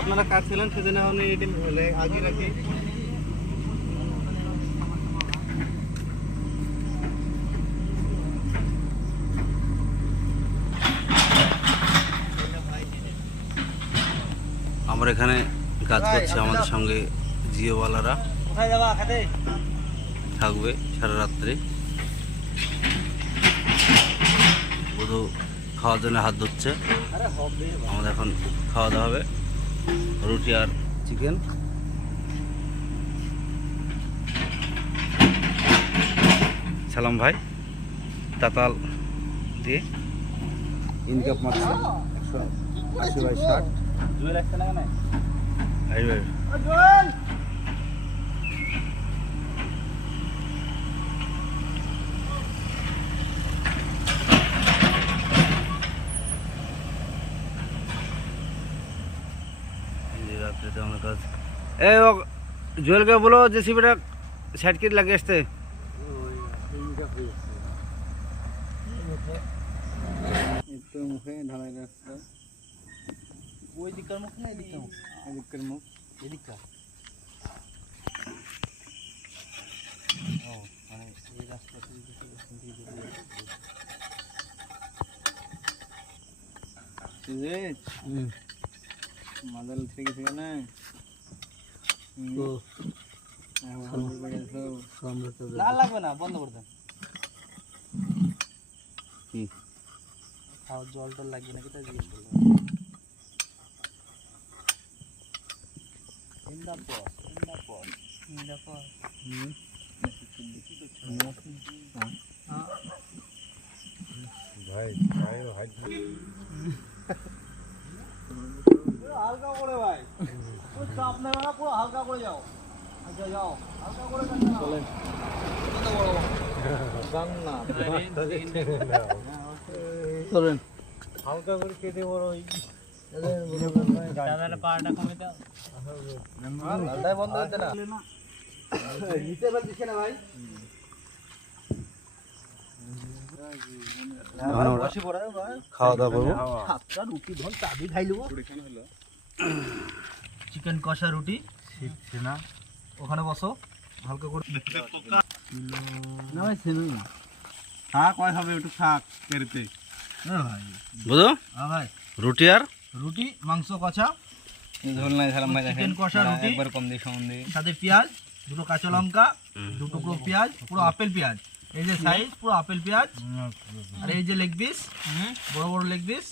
আপনারা কাটছিলেন সেজন্য আমি আগে রাখি। আমরা এখানে কাজ করছি, আমাদের সঙ্গে জিওওয়ালারা থাকবে সারা রাত্রে। শুধু খাওয়ার জন্য হাত ধুচ্ছে। আমাদের এখন খাওয়া দাওয়া হবে, রুটি আর চিকেন। সালাম ভাই তাতাল দিয়ে ইনকাপ মারছে 180/60। রাত্রিতে আমার কাজ জুয়েলকে বলো জেসিবিটা সাইড কিট লাগিয়ে আসতে। মুখে ঢালাই রাস্তা ওই দিককার মুখ না এদিককার মুখ? এদিককার মুখ, এদিককার। ও মানে এই রাস্তা মাদাল থেকে থেকে না লাল লাগবে না, বন্ধ করে দেন। খাওয়ার জল টল লাগবে নাকি তাই জিজ্ঞেস করলাম। হালকা করে ভাই, চাপ নেবে না, পুরো হালকা করে যাও। আচ্ছা যাও, হালকা করে চলেন, হালকা করে কেটে বড় পাড়াটা কমে দাও। বন্ধ হচ্ছে না, নিতে পারছে না ভাই। খাওয়া দাওয়া করবো, রুটি ধন চাবি খাই নেবো। চিকেন কষা রুটি শিখছে না, ওখানে বসো হালকা করে। না ভাই শাক হয় হবে, একটু শাক পেরতে বুঝো ভাই। রুটি আর রুটি, মাংস কষা, ঝোল নাই চিকেন কষা রুটি, একবার কম দিয়ে সমান দিয়ে, সাথে পেঁয়াজ, দুটো কাঁচা লঙ্কা, দুটো টুকরো পেঁয়াজ, পুরো আপেল পেঁয়াজ, এই যে সাইজ পুরো আপেল পেঁয়াজ। আর এই যে লেগ পিস, বড় বড় লেগ পিস।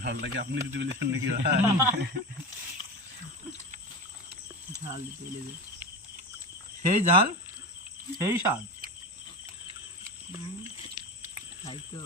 ঝালটাকে আপনি দিতে বলেছেন নাকি? ঝাল দিতে বলেছে, সেই ঝাল সেই স্বাদ। তাই তো